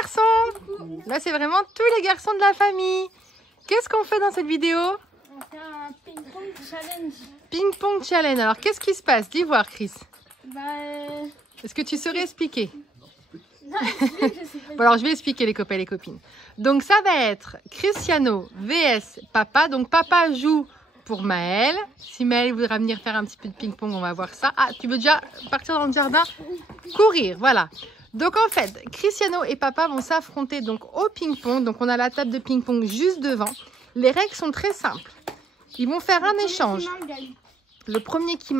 garçons. Là, c'est vraiment tous les garçons de la famille. Qu'est-ce qu'on fait dans cette vidéo? On fait un ping-pong challenge. Ping-pong challenge. Alors, qu'est-ce qui se passe? Dis voir, Chris. Est-ce que tu saurais expliquer? Non, je sais pas. Bon, alors, je vais expliquer les copains et les copines. Donc, ça va être Cristiano vs Papa. Donc, Papa joue pour Maël. Si Maël voudra venir faire un petit peu de ping-pong, on va voir ça. Ah, tu veux déjà partir dans le jardin? Courir, voilà. Donc, en fait, Cristiano et Papa vont s'affronter donc au ping-pong. Donc, on a la table de ping-pong juste devant. Les règles sont très simples. Ils vont faire un échange. Le premier qui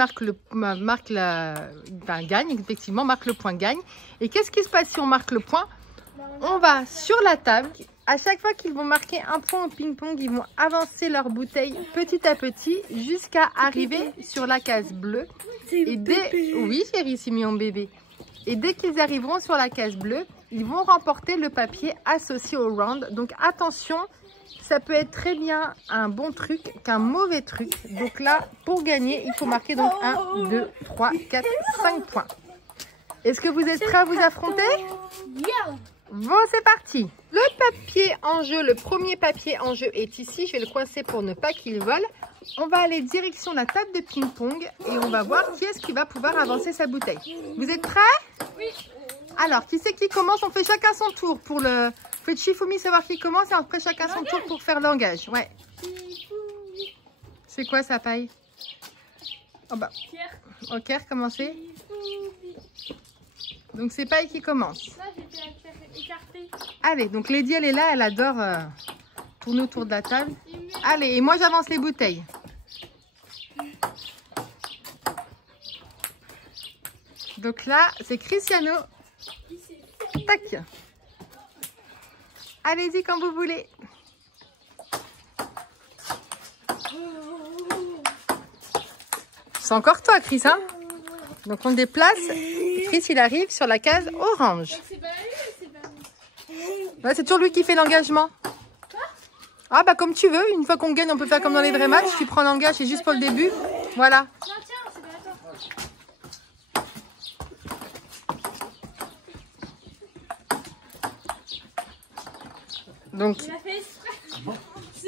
gagne, effectivement, marque le point, gagne. Et qu'est-ce qui se passe si on marque le point? On va sur la table. À chaque fois qu'ils vont marquer un point au ping-pong, ils vont avancer leur bouteille petit à petit jusqu'à arriver sur la case bleue. Et dès... Oui, chérie, c'est mignon bébé. Et dès qu'ils arriveront sur la case bleue, ils vont remporter le papier associé au round. Donc attention, ça peut être très bien un bon truc qu'un mauvais truc. Donc là, pour gagner, il faut marquer donc 1, 2, 3, 4, 5 points. Est-ce que vous êtes prêts à vous affronter? Bon, c'est parti. Le papier en jeu, le premier papier en jeu est ici. Je vais le coincer pour ne pas qu'il vole. On va aller direction la table de ping-pong et on va voir qui est-ce qui va pouvoir avancer sa bouteille. Vous êtes prêts? Oui. Alors, qui c'est qui commence? On fait chacun son tour pour le... Faites Shifumi savoir qui commence et après chacun son tour pour faire l'engage. Ouais. C'est quoi ça, paille? Oh bah. Ok, recommencez. Donc c'est Paille qui commence. Là, j'étais écartée. Allez, donc Lady, elle est là, elle adore tourner autour de la table. Allez, et moi j'avance les bouteilles. Donc là, c'est Cristiano. Tac. Allez-y quand vous voulez. C'est encore toi, Chris, hein? Donc on déplace. Chris, il arrive sur la case orange. Ouais, c'est toujours lui qui fait l'engagement. Ah bah comme tu veux, une fois qu'on gagne, on peut faire comme dans les vrais matchs. Tu prends l'engage, c'est juste pour le début. Voilà. Donc,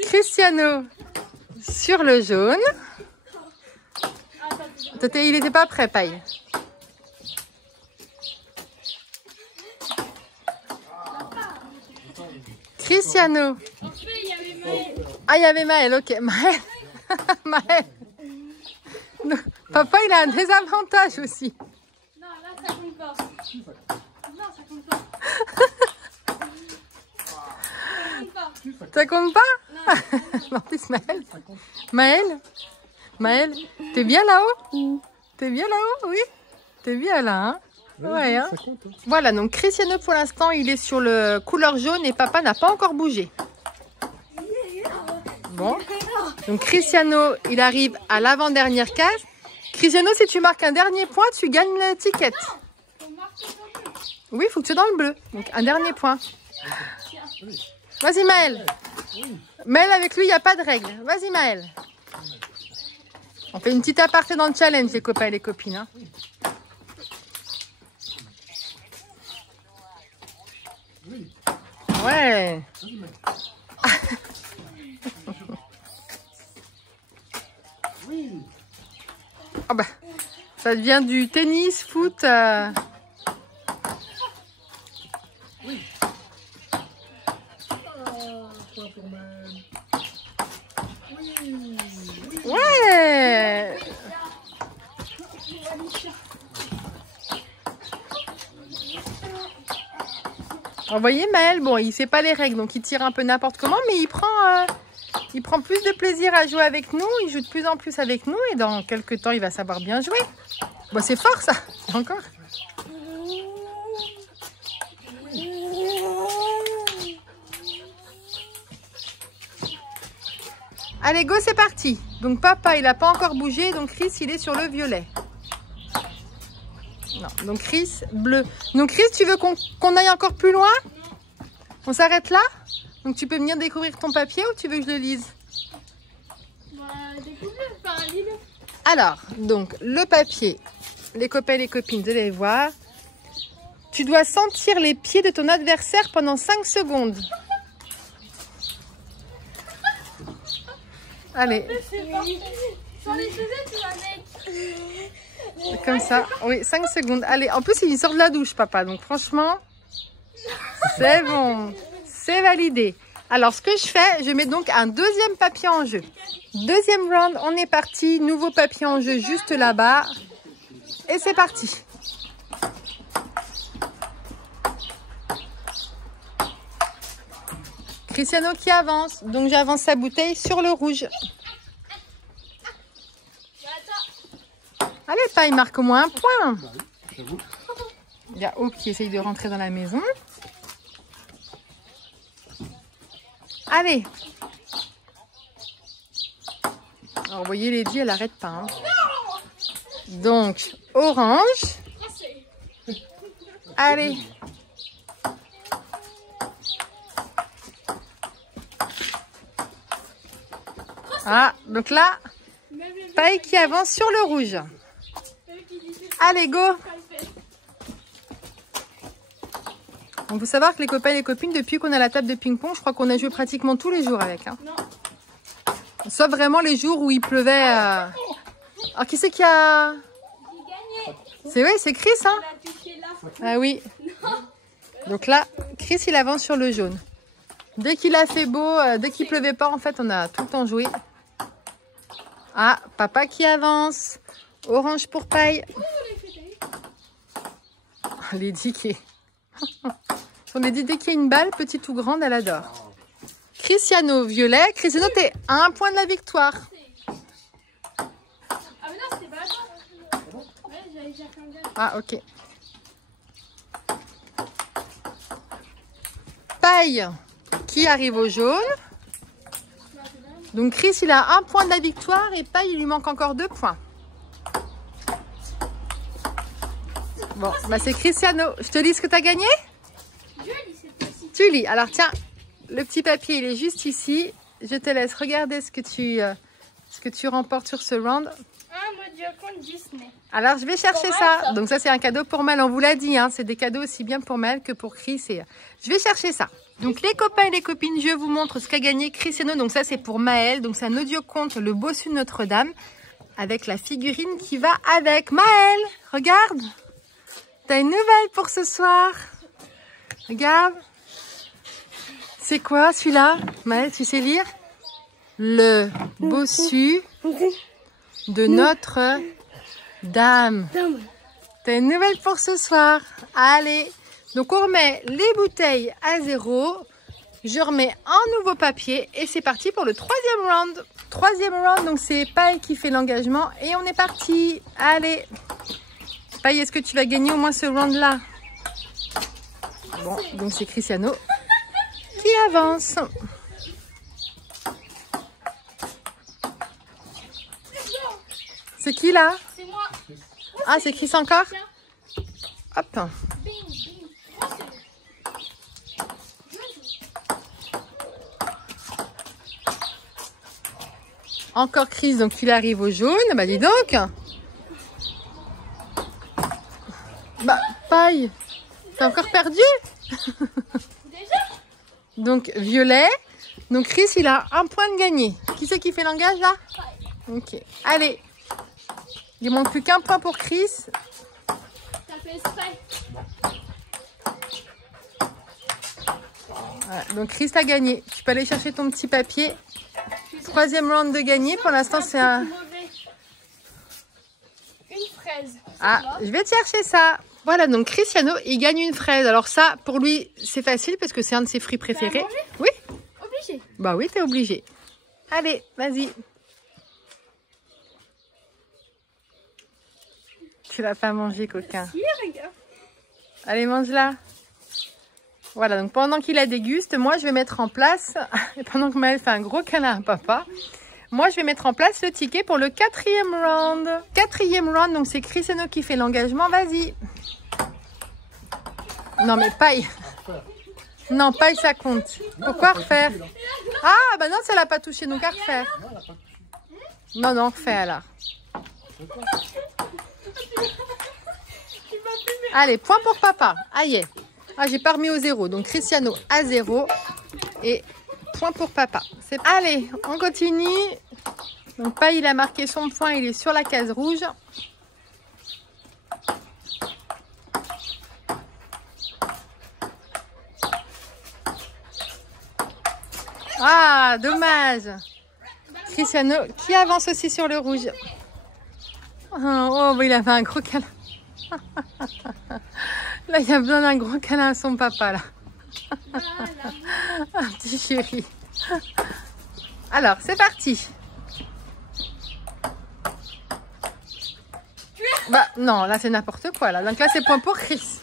Cristiano sur le jaune. Il n'était pas prêt, Paille. Cristiano. Ah, il y avait Maël, ok. Maël. Maël. Non, papa, il a un désavantage aussi. Non, là, ça compte pas. Non, ça compte pas. Ça compte pas? Non, en plus, Maël. Maël, t'es bien là-haut? T'es bien là-haut? Oui. T'es bien là, hein? Ouais, hein? Voilà, donc Cristiano, pour l'instant, il est sur le couleur jaune et papa n'a pas encore bougé. Bon. Donc Cristiano, il arrive à l'avant-dernière case. Cristiano, si tu marques un dernier point, tu gagnes l'étiquette. Oui, il faut que tu sois dans le bleu. Donc un dernier point. Vas-y, Maël. Maël, avec lui, il n'y a pas de règle. Vas-y, Maël. On fait une petite aparté dans le challenge, les copains et les copines. Hein. Ouais. Oh bah, ça devient du tennis, foot. Ouais. Vous voyez, Maël, bon, il sait pas les règles, donc il tire un peu n'importe comment, mais il prend plus de plaisir à jouer avec nous, il joue de plus en plus avec nous, et dans quelques temps, il va savoir bien jouer. Bon, c'est fort, ça, encore. Allez, go, c'est parti. Donc, papa, il n'a pas encore bougé, donc Chris, il est sur le violet. Non, donc Chris, bleu. Donc Chris, tu veux qu'on aille encore plus loin? On s'arrête là? Donc tu peux venir découvrir ton papier ou tu veux que je le lise? Découvrir par l'île. Alors, donc le papier, les copains et les copines, vous allez voir. Tu dois sentir les pieds de ton adversaire pendant 5 secondes. Allez. Sans les chaussettes, tu vas mettre. Comme ça. Oui, 5 secondes. Allez, en plus, il sort de la douche, papa. Donc, franchement, c'est bon. C'est validé. Alors, ce que je fais, je mets donc un deuxième papier en jeu. Deuxième round, on est parti. Nouveau papier en jeu juste là-bas. Et c'est parti. Cristiano qui avance. Donc, j'avance sa bouteille sur le rouge. Allez, Paille, marque au moins un point. Il y a O qui essaye de rentrer dans la maison. Allez. Alors, vous voyez, Lady, elle n'arrête pas. Hein. Donc, orange. Allez. Ah, donc là, Paille qui avance sur le rouge. Allez, go! On peut savoir que les copains et les copines, depuis qu'on a la table de ping-pong, je crois qu'on a joué pratiquement tous les jours avec. Hein. Sauf vraiment les jours où il pleuvait. Alors, qui c'est qui a... C'est vrai, c'est Chris, hein? Ah oui. Donc là, Chris, il avance sur le jaune. Dès qu'il a fait beau, dès qu'il pleuvait pas, en fait, on a tout le temps joué. Ah, papa qui avance. Orange pour Paille. Lady qui est... On a dit dès qu'il y a une balle, petite ou grande, elle adore. Cristiano, violet. Cristiano, t'es à un point de la victoire. Ah mais non, c'était pas la toi. Ouais, j'allais chercher un gars. Ah, ok. Paille qui arrive au jaune. Donc Chris, il a un point de la victoire et Paille, il lui manque encore 2 points. Bon, bah c'est Cristiano. Je te lis ce que tu as gagné? Tu lis. Alors tiens, le petit papier, il est juste ici. Je te laisse regarder ce que tu remportes sur ce round. Un Modiocon Disney. Alors je vais chercher Pour ça. Mel, ça. Donc ça c'est un cadeau pour Mel, on vous l'a dit. Hein. C'est des cadeaux aussi bien pour Mel que pour Chris. Et... Je vais chercher ça. Donc les copains et les copines, je vous montre ce qu'a gagné Cristiano. Donc ça c'est pour Maël. Donc c'est un audioconte, le bossu de Notre-Dame. Avec la figurine qui va avec. Maël, regarde. T'as une nouvelle pour ce soir. Regarde. C'est quoi celui-là? Maël, tu sais lire? Le bossu de Notre-Dame. T'as une nouvelle pour ce soir. Allez. Donc on remet les bouteilles à 0. Je remets un nouveau papier. Et c'est parti pour le 3e round. 3e round, donc c'est Paille qui fait l'engagement. Et on est parti. Allez. Paille, est-ce que tu vas gagner au moins ce round-là? Bon, donc c'est Cristiano qui avance. C'est qui là? C'est moi. Ah, c'est Chris encore? Hop. Encore Chris, donc il arrive au jaune. Bah dis donc. Bah, Paille, t'as encore perdu? Donc violet. Donc Chris, il a un point de gagné. Qui c'est qui fait l'engage là? Ok. Allez. Il ne manque plus qu'un point pour Chris. Ça fait spray. Voilà, donc Chris a gagné. Tu peux aller chercher ton petit papier. 3e round de gagné. Pour l'instant, c'est un... Une fraise. Ah, je vais te chercher ça. Voilà, donc Cristiano, il gagne une fraise. Alors ça, pour lui, c'est facile parce que c'est un de ses fruits préférés. Oui? Obligé. Bah oui, t'es obligé. Allez, vas-y. Tu l'as pas mangé, coquin. Si, regarde. Allez, mange-la. Voilà, donc pendant qu'il la déguste, moi, je vais mettre en place, et pendant que Maëlle fait un gros câlin à papa, moi, je vais mettre en place le ticket pour le 4e round. 4e round, donc c'est Cristiano qui fait l'engagement. Vas-y. Non, mais Paille. Non, Paille, ça compte. Pourquoi refaire? Ah, bah non, ça l'a pas touché, donc à refaire. Non, non, refais alors. Tu m'as Allez, point pour papa. Aïe. Ah, j'ai pas remis au 0. Donc, Cristiano à 0. Et point pour papa. Allez, on continue. Donc, Paille, il a marqué son point. Il est sur la case rouge. Ah, dommage. Cristiano qui avance aussi sur le rouge. Oh, il a fait un gros câlin. Là, il a besoin d'un gros câlin à son papa, là. Un petit chéri. Alors, c'est parti. Bah, non, là, c'est n'importe quoi, là. Donc là, c'est point pour Chris.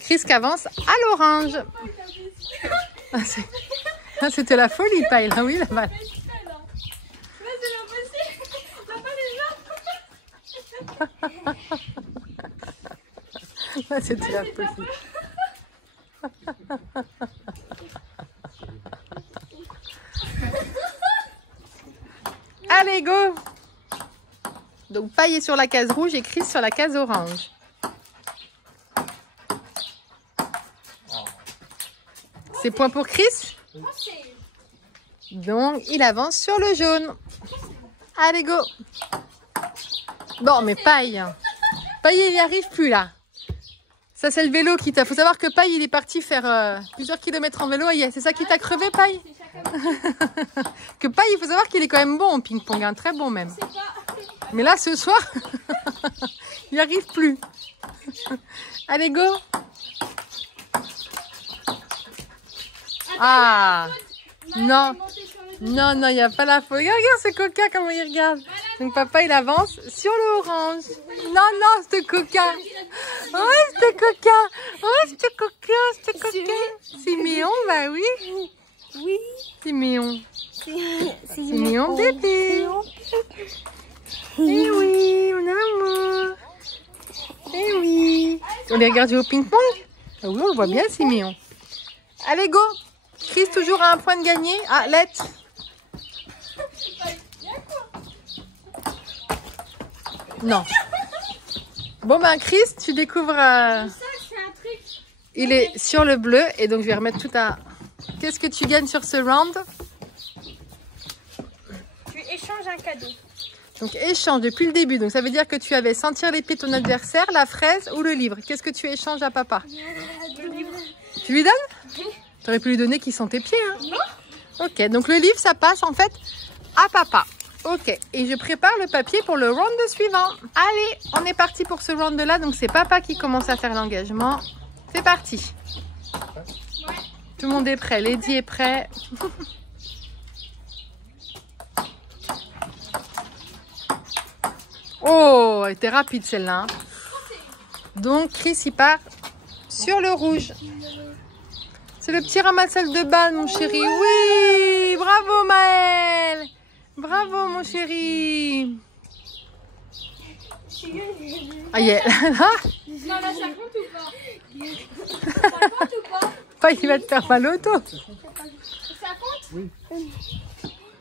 Chris qui avance à l'orange. Ah, c'était la folie, Paille, là, oui, là-bas. Là, c'était la folie. Allez, go! Donc, Paille est sur la case rouge et Chris sur la case orange. C'est point pour Chris? Donc, il avance sur le jaune. Allez, go! Bon, mais Paille, il n'y arrive plus, là. Ça, c'est le vélo qui t'a... Faut savoir que Paille, il est parti faire plusieurs kilomètres en vélo. C'est ça qui t'a crevé, Paille? Que Paille, il faut savoir qu'il est quand même bon au ping-pong, hein, très bon même. Mais là, ce soir, il n'y arrive plus. Allez, go! Ah! Non! Non, non, il n'y a pas la faute. Regarde ce coca, comment il regarde. Donc papa, il avance sur l'orange. Non, non, ce coca. Oh, ce coca. Oh, ce coca, ce coca. Siméon, bah oui. Oui. Siméon. Siméon bébé. Eh oui, mon amour. Eh oui. On les regarde jouer au ping-pong? Ah oui, on le voit bien, Siméon. Allez, go. Chris, toujours à un point de gagner. Ah, Lettre. Non. Bon ben Chris, tu découvres... Il est sur le bleu et donc je vais remettre tout à... Qu'est-ce que tu gagnes sur ce round? Tu échanges un cadeau. Donc échange depuis le début. Donc ça veut dire que tu avais sentir les pieds de ton adversaire, la fraise ou le livre. Qu'est-ce que tu échanges à papa? Le livre. Tu lui donnes? Tu aurais pu lui donner qui sont tes pieds. Hein? Non. Ok, donc le livre ça passe en fait à papa. Ok, et je prépare le papier pour le round suivant. Allez, on est parti pour ce round là. Donc c'est papa qui commence à faire l'engagement. C'est parti. Ouais. Tout le monde est prêt. Lady est prêt. Oh, elle était rapide celle-là. Hein. Donc Chris il part sur le rouge. C'est le petit ramassage de balles, mon chéri. Oui, bravo Maël. Bravo mon chéri. Ah yeah. Non, là, ça compte ou pas? Ça compte ou pas? Pas, il va te faire mal au dos. Ça compte? Oui.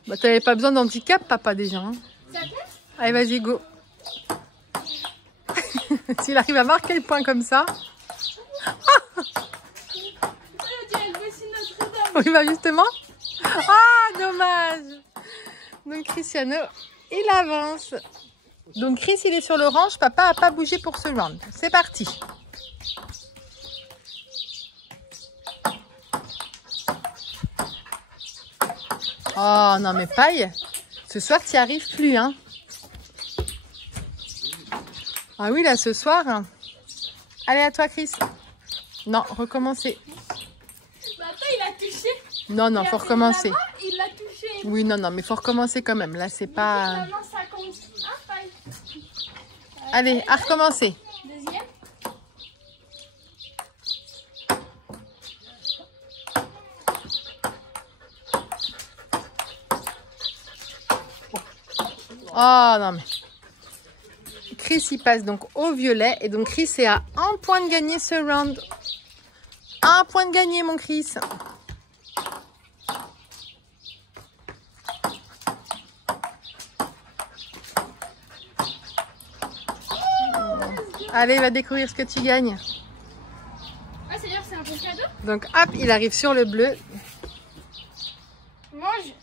Bah, t'avais pas besoin d'handicap, papa, déjà. Hein. Ça compte? Allez, vas-y, go. S'il arrive à marquer le point comme ça. Oui, bah justement. Ah, dommage. Donc, Cristiano, il avance. Donc, Chris, il est sur l'orange. Papa n'a pas bougé pour ce round. C'est parti. Oh, non, mais Paille, ce soir, tu n'y arrives plus, hein. Ah oui, là, ce soir. Hein. Allez, à toi, Chris. Non, recommencer. Attends, il a touché. Non, non, faut recommencer. Il l'a touché. Oui, non, non, mais faut recommencer quand même. Là, c'est pas... Maintenant, ça compte. Ah, paille. Allez, à recommencer. Deuxième. Oh, non, mais... Chris, il passe donc au violet. Et donc, Chris est à 1 point de gagner ce round. 1 point de gagné, mon Chris. Allez, va découvrir ce que tu gagnes. Ah, c'est-à-dire que c'est un bon cadeau? Donc hop, il arrive sur le bleu. Mange.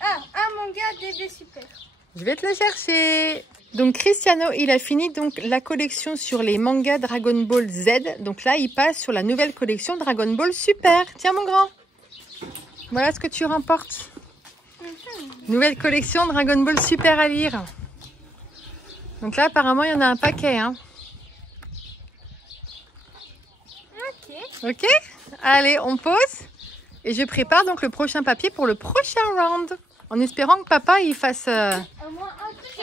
Ah, un manga DB super. Je vais te le chercher. Donc Cristiano, il a fini donc la collection sur les mangas Dragon Ball Z. Donc là, il passe sur la nouvelle collection Dragon Ball Super. Tiens mon grand. Voilà ce que tu remportes. Nouvelle collection Dragon Ball Super à lire. Donc là, apparemment, il y en a un paquet. Hein. Ok. Ok. Allez, on pose. Et je prépare donc le prochain papier pour le prochain round. En espérant que papa, il fasse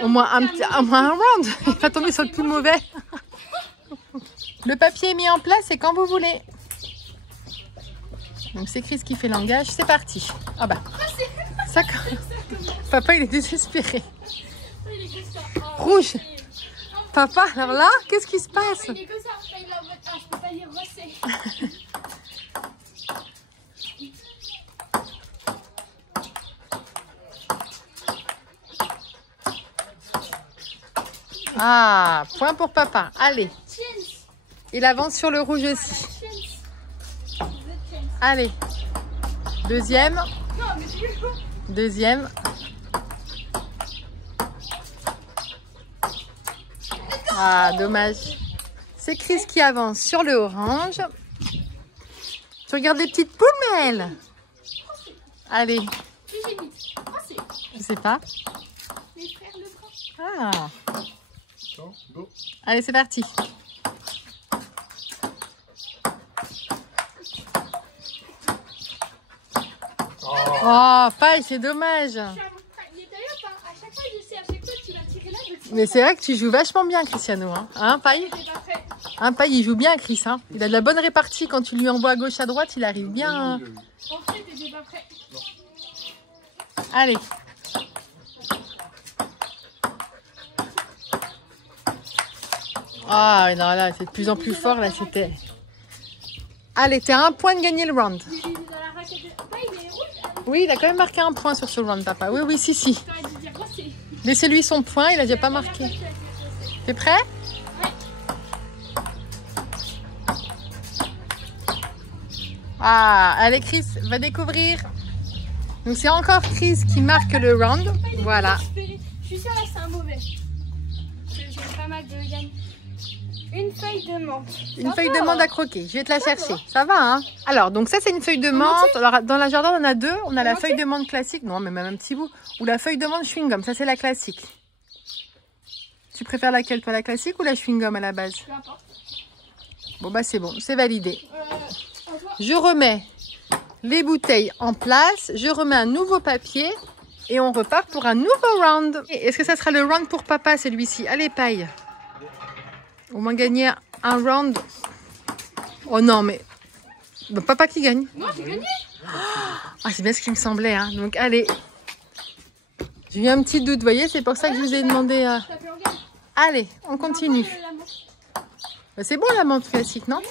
au moins un round. Il va tomber sur le plus mauvais. Le papier est mis en place et quand vous voulez. Donc c'est Chris qui fait le langage. C'est parti. Ah bah. Ça, papa, il est désespéré. Rouge. Papa, alors là, qu'est-ce qui se passe? Il est comme ça. Il est en mode, je peux pas lire rosé. Ah, point pour papa. Allez. Il avance sur le rouge aussi. Allez. Deuxième. Deuxième. Ah, dommage. C'est Chris qui avance sur le orange. Tu regardes les petites poules, Maëlle? Allez. Je sais pas. Ah. Allez, c'est parti. Oh, paille, c'est dommage. Mais c'est vrai que tu joues vachement bien, Cristiano. Hein, paille? Hein, paille, il joue bien, Chris. Hein. Il a de la bonne répartie. Quand tu lui envoies à gauche, à droite, il arrive bien. Allez. Ah non, là, c'est de plus en plus fort. Là, c'était. Allez, t'es à un point de gagner le round. Oui, il a quand même marqué un point sur ce round, papa. Oui, oui, si. Laissez-lui son point, il a déjà pas marqué. T'es prêt? Ah, allez, Chris, va découvrir. Donc, c'est encore Chris qui marque le round. Voilà. Je suis sûre là, c'est un mauvais. J'ai pas mal de gagne. Une feuille de menthe. Une feuille de menthe à croquer. Je vais te la chercher. Ça va, hein? Alors, donc ça, c'est une feuille de menthe. Alors, dans la jardin, on en a deux. On a la feuille de menthe classique. Non, mais même un petit bout. Ou la feuille de menthe chewing-gum. Ça, c'est la classique. Tu préfères laquelle, toi? La classique ou la chewing-gum à la base? Peu importe. Bon, bah, c'est bon. C'est validé. Je remets les bouteilles en place. Je remets un nouveau papier. Et on repart pour un nouveau round. Est-ce que ça sera le round pour papa, celui-ci? Allez, paille. Au moins gagner un round. Oh non, mais... Bah, papa qui gagne. Non, j'ai gagné. Ah, c'est bien ce qui me semblait. Hein. Donc, allez. J'ai eu un petit doute, vous voyez. C'est pour ça que je vous ai demandé... Allez, on continue. Bah, c'est bon, la menthe classique, non?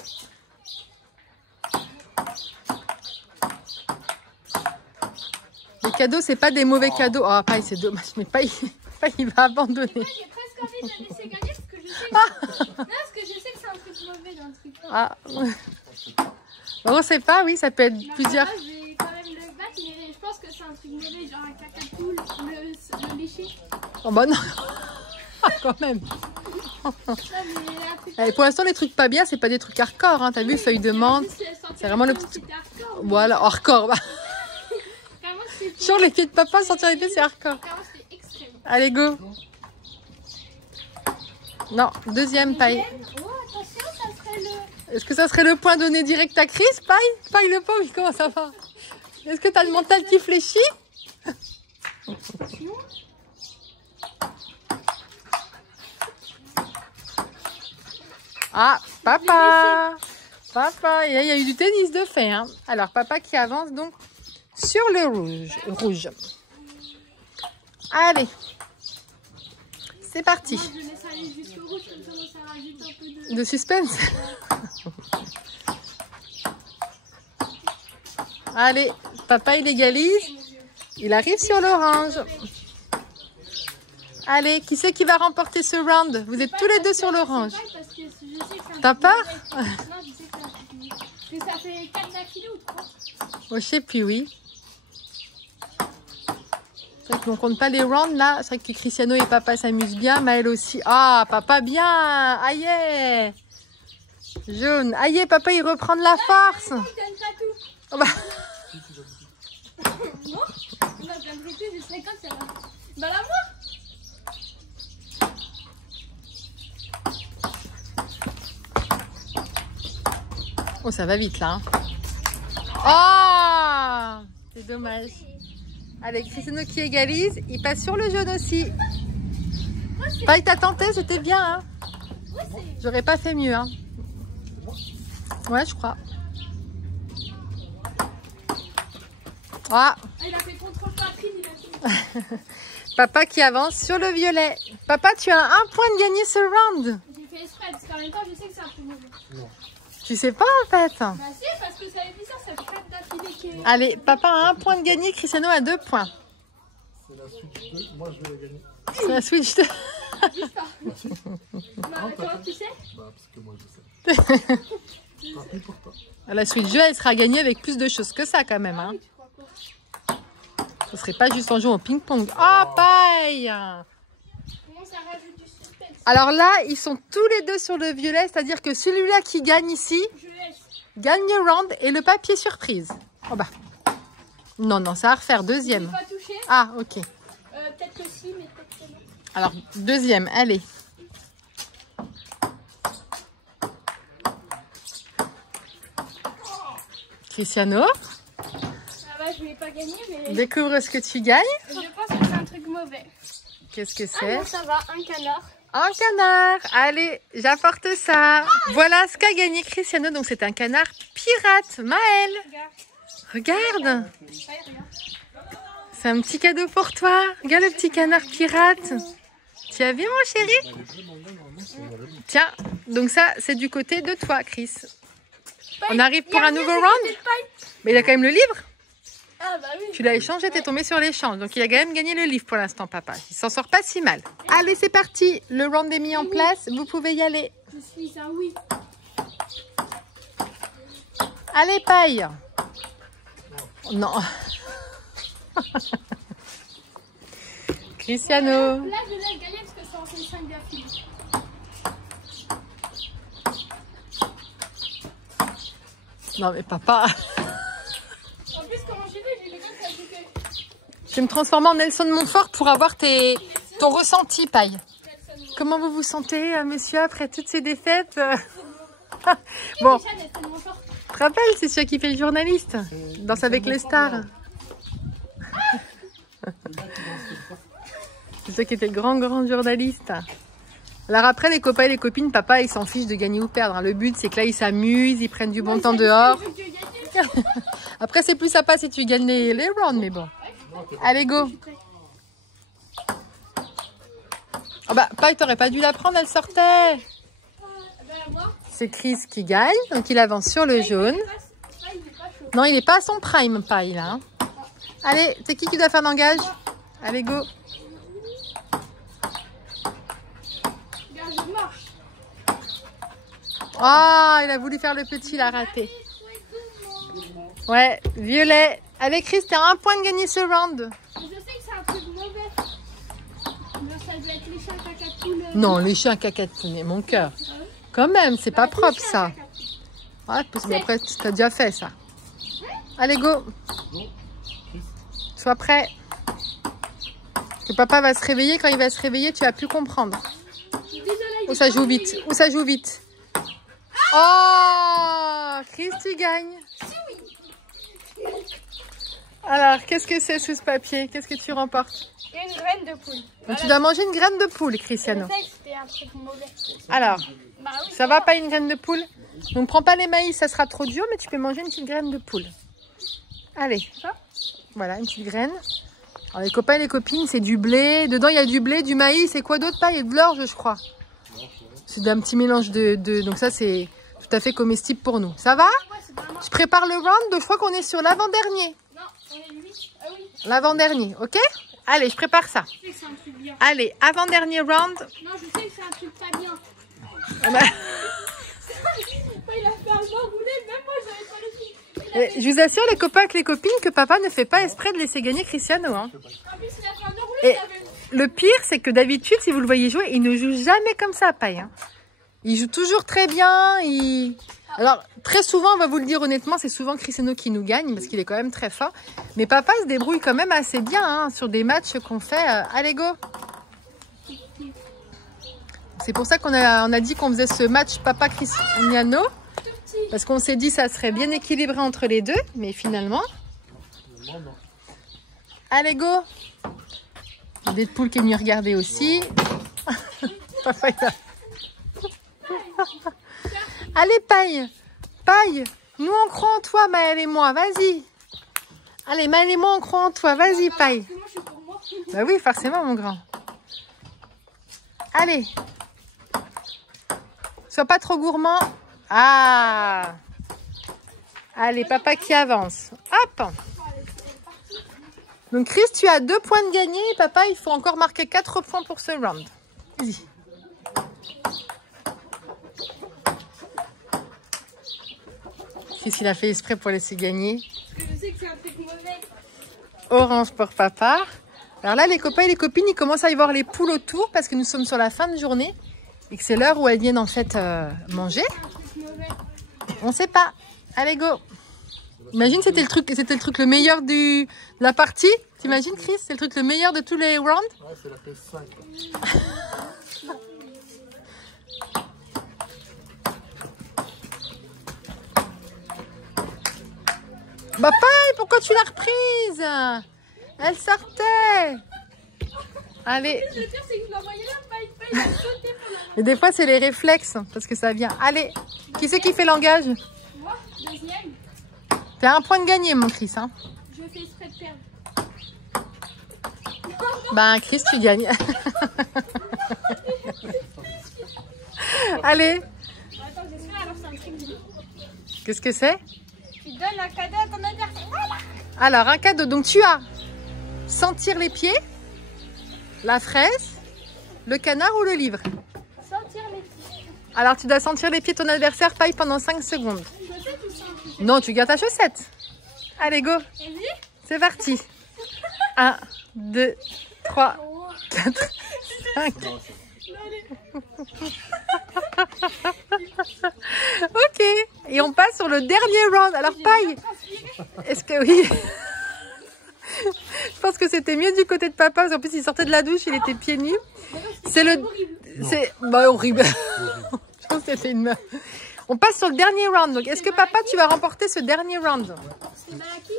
Les cadeaux, c'est pas des mauvais cadeaux. Ah, paille, c'est dommage. Mais paille, il va abandonner. J'ai presque envie de la laisser gagner parce que je sais que, non, parce que, je sais que c'est un truc mauvais dans le truc. Ah. On sait pas, oui, ça peut être plusieurs. Je vais quand même le battre, mais je pense que c'est un truc mauvais, genre un caca de poule, le lécher. Oh bah non. Ah, quand même. Allez, pour l'instant, les trucs pas bien, c'est pas des trucs hardcore. Hein. T'as vu, feuille de menthe. C'est vraiment le petit. Voilà, hardcore. Bah. Sur les pieds de papa, sortir les pieds, c'est hardcore. Allez, go. Non, deuxième paille. Est-ce que ça serait le point donné direct à Chris, paille? Paille le pauvre, comment ça va? Est-ce que t'as le mental qui fléchit? Ah, papa! Papa, il y a eu du tennis de fait. Hein. Alors, papa qui avance donc sur le rouge. Allez, c'est parti. Je laisse aller jusqu'au rouge, comme ça rajoute un peu de suspense. Allez, papa il égalise. Il arrive sur l'orange. Allez, qui c'est qui va remporter ce round? Vous êtes tous les deux sur l'orange. T'as peur? Non, je sais que c'est un truc fini. Parce que ça fait 4 d'affilée ou 3? Oh, je sais plus, oui. C'est vrai qu'on compte pas les rounds là. C'est vrai que Cristiano et papa s'amusent bien. Maël aussi. Ah, papa bien. Aïe. Jaune. Aïe, papa il reprend de la force. Non, je donne pas tout. Oh, bah. Non, on va bien traiter, je sais quand ça va. Bah là, moi. Oh, ça va vite là. Hein. Oh, c'est dommage. Allez, Cristiano qui égalise, il passe sur le jaune aussi. Paille, t'as tenté, c'était bien. Hein. J'aurais pas fait mieux. Hein. Ouais, je crois. Ah. Il a fait contrôle patrie, il a fait. Papa qui avance sur le violet. Papa, tu as un point de gagner ce round. J'ai fait exprès, parce qu'en même temps, je sais que c'est un peu mauvais. Non. Tu sais pas en fait. Bah si, parce que ça fait bizarre, ça fait 4 d'affilée qui est... Allez, papa a un point de gagné, Cristiano a 2 points. C'est la Switch 2, moi je vais la gagner. C'est la Switch 2. Dis pas. Bah, comment tu sais? Bah parce que moi je sais. Tant pis pour toi. La Switch 2, elle sera gagnée avec plus de choses que ça quand même. Hein. Tu crois quoi? Ce serait pas juste en jouant au ping-pong. Oh, paille. Comment ça rajoute du suspense? Alors là, ils sont tous les deux sur le violet, c'est-à-dire que celui-là qui gagne ici, Je laisse. gagne le round et le papier surprise. Oh bah. Non, non, ça va refaire Je deuxième. vais pas toucher. Ah, ok. Peut-être que si, mais peut-être que non. Alors, deuxième, allez. Cristiano, Ah bah, je vais pas gagner, mais découvre ce que tu gagnes. je pense que c'est un truc mauvais. Qu'est-ce que Ah c'est? non, ça va, un canard. Un canard. Allez, j'apporte ça. Voilà ce qu'a gagné Cristiano. Donc, c'est un canard pirate. Maël, Regarde. regarde. Ouais, regarde. C'est un petit cadeau pour toi. Regarde le petit canard pirate. Tu as vu, mon chéri? Bah, les bleus, normalement, c'est dans le bleu. Tiens, donc ça, c'est du côté de toi, Chris. Paille. On arrive pour Y a un rien nouveau du round? côté de Paille. Mais il a quand même le livre. Ah bah oui. Tu l'as échangé, t'es tombé sur l'échange. Donc il a quand même gagné le livre pour l'instant, papa. Il s'en sort pas si mal. Allez, c'est parti. Le round est mis en place. Vous pouvez y aller. Je suis un oui. Allez, paille. Non. Cristiano. Là, je laisse gagner parce que ça en fait 5 d'affilée. Non, mais papa. En plus, comment j'ai vu que ça joue que... Je vais me transformer en Nelson Montfort pour avoir ton ressenti, paille. Comment vous vous sentez, monsieur, après toutes ces défaites? Bon, Déjà, d'être tellement fort. tu te rappelles, c'est celui qui fait le journaliste. Danse avec les stars. C'est ça qui était le grand journaliste. Alors après, les copains et les copines, papa, ils s'en fichent de gagner ou perdre. Hein. Le but, c'est que là, ils s'amusent, ils prennent du bon temps dehors. Après, c'est plus sympa si tu gagnes les rounds, mais bon. Allez, go. Oh bah, Paille, t'aurais pas dû la prendre, elle sortait. C'est Chris qui gagne, donc il avance sur le jaune. Non, il n'est pas à son prime, Paille, là. Hein. Allez, c'est qui doit faire l'engage? Allez, go. Oh, il a voulu faire le petit, il a raté. Ouais, violet. Allez, Chris, t'as un point de gagner ce round. Je sais que c'est un truc mauvais. Mais ça doit être les chiens caca de poule. Non, les chiens caca de poule, mais mon cœur. Quand même, c'est pas propre, ça. Ouais, mais après, tu as déjà fait, ça. Allez, go. Sois prêt. Le papa va se réveiller. Quand il va se réveiller, tu vas plus comprendre. Où ça joue vite. Où ça joue vite. Oh, Chris, tu gagnes. Alors, qu'est-ce que c'est sous ce papier? Qu'est-ce que tu remportes? Et une graine de poule. Donc, tu dois manger une graine de poule, Cristiano. Je sais que c'était un truc mauvais. Alors, Bah oui. ça va pas une graine de poule? Donc, prends pas les maïs, ça sera trop dur, mais tu peux manger une petite graine de poule. Allez, voilà, une petite graine. Alors, les copains et les copines, c'est du blé. Dedans, il y a du blé, du maïs et quoi d'autre? Pas, il y a de l'orge, je crois. C'est un petit mélange de... Donc ça, c'est tout à fait comestible pour nous. Ça va? Ouais, c'est vraiment... Je prépare le round, donc je crois qu'on est sur l'avant-dernier. Non, on est 8. Ah oui. L'avant-dernier, ok? Allez, je prépare ça. Je sais que c'est un truc bien. Allez, avant-dernier round. Non, je sais que c'est un truc pas bien. Ah bah, Il a fait un bon roulé, même moi j'avais pas les filles. je vous assure, les copains avec les copines, que papa ne fait pas exprès de laisser gagner Cristiano. Hein. En plus, il a fait un bon roulé, Et j'avais... le pire, c'est que d'habitude, si vous le voyez jouer, il ne joue jamais comme ça, Paille. Hein. Il joue toujours très bien. Alors, très souvent, on va vous le dire honnêtement, c'est souvent Cristiano qui nous gagne, parce qu'il est quand même très fort. Mais papa se débrouille quand même assez bien hein, sur des matchs qu'on fait. Allez, go! C'est pour ça qu'on a dit qu'on faisait ce match Papa Cristiano. Parce qu'on s'est dit que ça serait bien équilibré entre les deux. Mais finalement... Allez, go! Deadpool qui est venu regarder aussi. Papa, il a... Allez, Paille! Paille! Nous, on croit en toi, Maëlle et moi. Vas-y! Allez, Maëlle et moi, on croit en toi. Vas-y, Paille! Moi, je suis pour moi. Bah oui, forcément, mon grand. Allez! Sois pas trop gourmand. Ah! Allez, papa qui avance. Hop! Donc, Chris, tu as 2 points de gagné. Et papa, il faut encore marquer 4 points pour ce round. Vas-y. Qu'est-ce qu'il a fait exprès pour laisser gagner? Parce que je sais que c'est un truc mauvais. Orange pour papa. Alors là, les copains et les copines, ils commencent à y voir les poules autour parce que nous sommes sur la fin de journée et que c'est l'heure où elles viennent en fait manger. Un truc mauvais. On sait pas. Allez, go. Imagine, c'était le truc le meilleur de la partie. T'imagines, Chris? C'est le truc le meilleur de tous les rounds. Ouais, c'est la PS5. Bah, Paille, pourquoi tu l'as reprise? Elle sortait. Allez. Le pire, c'est que je l'envoyais là, il a sauté pour la... Et des fois, c'est les réflexes parce que ça vient. Allez. Qui c'est qui fait l'engage? Moi, deuxième, T'as 1 point de gagné, mon Chris. Hein. je fais exprès de perdre. Ben, Chris, tu gagnes. Allez. Attends, j'espère, alors c'est un truc de... Qu'est-ce que c'est? Tu donnes un cadeau à ton adversaire. Voilà. Alors, un cadeau. Donc, tu as sentir les pieds, la fraise, le canard ou le livre. Sentir les pieds. Alors, tu dois sentir les pieds de ton adversaire, Paille, pendant 5 secondes. Chaussette ou sans chaussette? Non, tu gardes ta chaussette. Allez, go. Vas-y. C'est parti. 1, 2, 3, 4, 5. Ok. Et on passe sur le dernier round. Alors, Paille, est-ce que oui? Je pense que c'était mieux du côté de papa, parce qu'en plus, il sortait de la douche, il était pieds nus. C'est le... C'est... Bah, horrible. Je pense que c'était une... On passe sur le dernier round. Donc, est-ce que papa, tu vas remporter ce dernier round? C'est Malaki.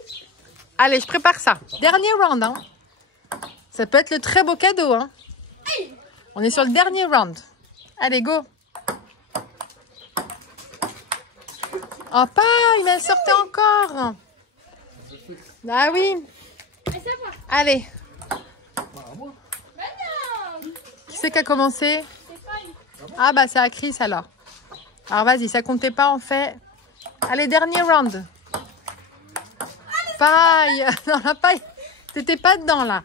Allez, je prépare ça. Dernier round. Hein. Ça peut être le très beau cadeau. Hein. On est sur le dernier round. Allez, go. Oh, pas, il m'a sorti encore. Ah oui. Et c'est moi. Allez. Mais non. Qui c'est qui a commencé? C'est pas une... Ah bah, c'est à Chris alors. Alors, vas-y, ça comptait pas, on fait... Allez, dernier round. Paille. Non, la paille. T'étais pas dedans, là.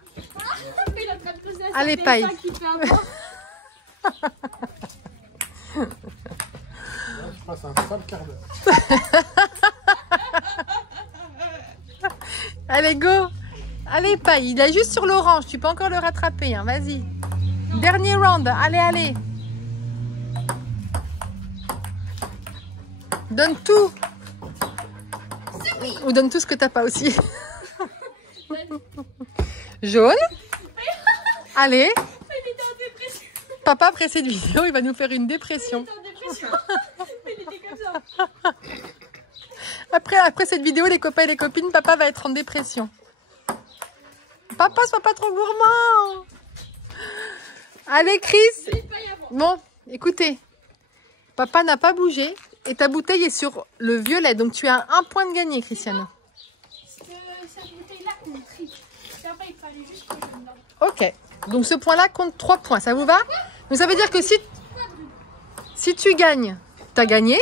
Il est en train de poser la Allez, PS5 Paille. qui fait un bord. Je passe un sale quart d'heure. Allez, go. Allez, Paille. Il est juste sur l'orange. Tu peux encore le rattraper. Hein. Vas-y. Dernier round. Allez, allez. Donne tout. Ou donne tout ce que t'as pas aussi. Jaune. Allez. Il était en dépression. Papa, après cette vidéo, il va nous faire une dépression. Il était en dépression. Il était comme ça. Après cette vidéo, les copains et les copines, papa va être en dépression. Papa, sois pas trop gourmand. Allez, Chris. Je l'ai pas y avant. Bon, écoutez. Papa n'a pas bougé et ta bouteille est sur le violet. Donc, tu as 1 point de gagné, Cristiano. Cette bouteille-là qu'on trie. Après, il fallait juste que je me donne. Ok. Donc, ce point-là compte 3 points. Ça vous va? Donc, ça veut dire que si tu gagnes, tu as gagné.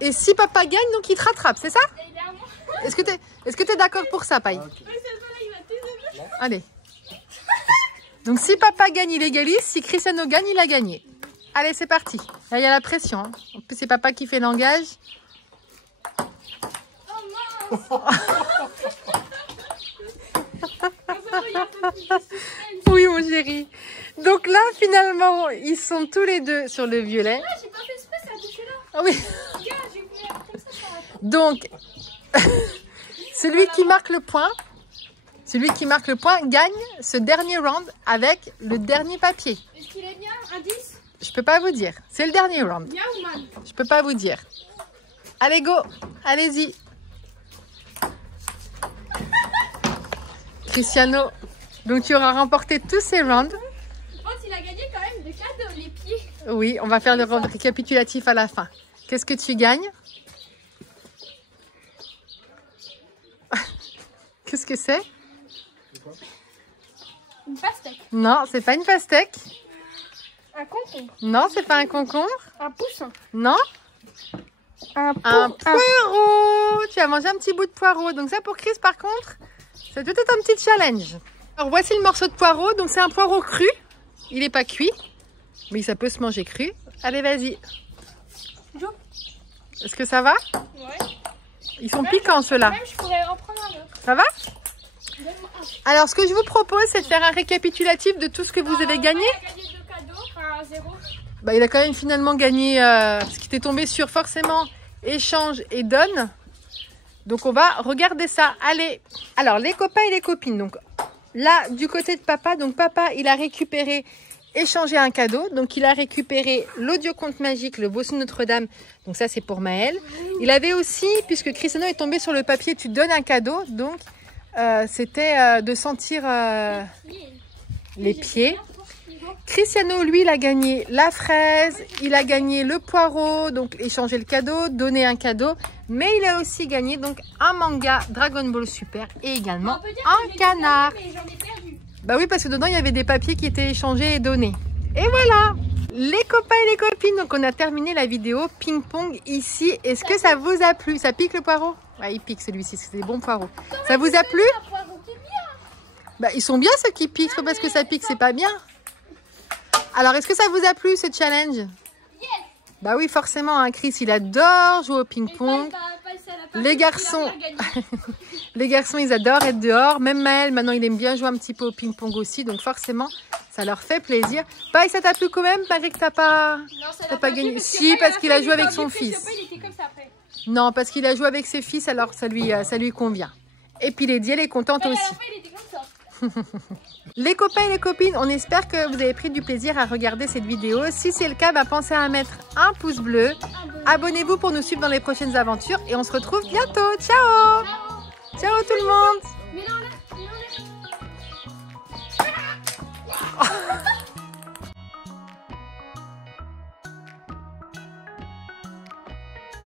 Et si papa gagne, donc il te rattrape. C'est ça? Et il est à moi. Est-ce que tu es d'accord pour ça, Paille? Oui, c'est ça, là, il va t'aider. Allez. Donc si papa gagne, il égalise. Si Cristiano gagne, il a gagné. Allez, c'est parti. Là, il y a la pression. Hein. En plus, c'est papa qui fait l'engage. Oui, mon chéri. Donc là, finalement, ils sont tous les deux sur le violet. Ah, j'ai pas fait exprès, ça a touché là. Ah oui. Regarde, j'ai voulu comme ça, ça va. Donc, celui qui marque le point gagne ce dernier round avec le dernier papier. Est-ce qu'il est bien? Un 10? Je peux pas vous dire. C'est le dernier round. Bien ou mal? Je peux pas vous dire. Allez, go. Allez-y. Cristiano. Donc, tu auras remporté tous ces rounds. Je pense qu'il a gagné quand même de cadeaux, les pieds. Oui, on va faire le round récapitulatif à la fin. Qu'est-ce que tu gagnes? Qu'est-ce que c'est? Une pastèque. Non, c'est pas une pastèque. Un concombre. Non, c'est pas un concombre. Un poussin. Non. Un poireau. Tu as mangé un petit bout de poireau. Donc ça pour Chris par contre, c'est tout un petit challenge. Alors voici le morceau de poireau. Donc c'est un poireau cru. Il n'est pas cuit, mais ça peut se manger cru. Allez, vas-y. Est-ce que ça va? Ouais. Ils sont piquants ceux-là. Même je pourrais en prendre un autre. Ça va? Donne-moi un. Alors ce que je vous propose, c'est de faire un récapitulatif de tout ce que vous avez gagné. Il a gagné 2 cadeaux, enfin 0. Bah, il a quand même finalement gagné ce qui était tombé sur forcément échange et donne. Donc on va regarder ça. Allez. Alors les copains et les copines. Donc là du côté de papa, donc papa il a récupéré, échangé un cadeau. Donc il a récupéré l'audio conte magique, le Bossu Notre-Dame. Donc ça c'est pour Maël. Il avait aussi, puisque Cristiano est tombé sur le papier, tu donnes un cadeau. Donc c'était de sentir les pieds. Cristiano, lui, il a gagné la fraise, il a gagné le poireau, donc échanger le cadeau, donner un cadeau. Mais il a aussi gagné donc un manga Dragon Ball Super et également un canard. Mais j'en ai perdu. Bah oui, parce que dedans, il y avait des papiers qui étaient échangés et donnés. Et voilà, les copains et les copines, donc on a terminé la vidéo ping-pong ici. Est-ce que ça vous a plu? Ça pique le poireau? Ouais, il pique celui-ci, c'est des bons poireaux. Ça vous a plu? Bah, ils sont bien ceux qui piquent, pas parce que ça pique, c'est pas bien. Alors, est-ce que ça vous a plu ce challenge? Yes. Bah oui, forcément, hein, Chris, il adore jouer au ping-pong. Les garçons, les garçons, ils adorent être dehors. Même Maël, maintenant, il aime bien jouer un petit peu au ping-pong aussi. Donc, forcément, ça leur fait plaisir. Pareil, ça t'a plu quand même, malgré que t'as pas gagné? Si, parce qu'il a joué avec son fils. Non, parce qu'il a joué avec ses fils, alors ça lui convient. Et puis, Lady, elle est contente aussi. Les copains et les copines, on espère que vous avez pris du plaisir à regarder cette vidéo. Si c'est le cas, bah, pensez à mettre un pouce bleu. Abonnez-vous pour nous suivre dans les prochaines aventures. Et on se retrouve bientôt. Ciao! Ciao tout le monde!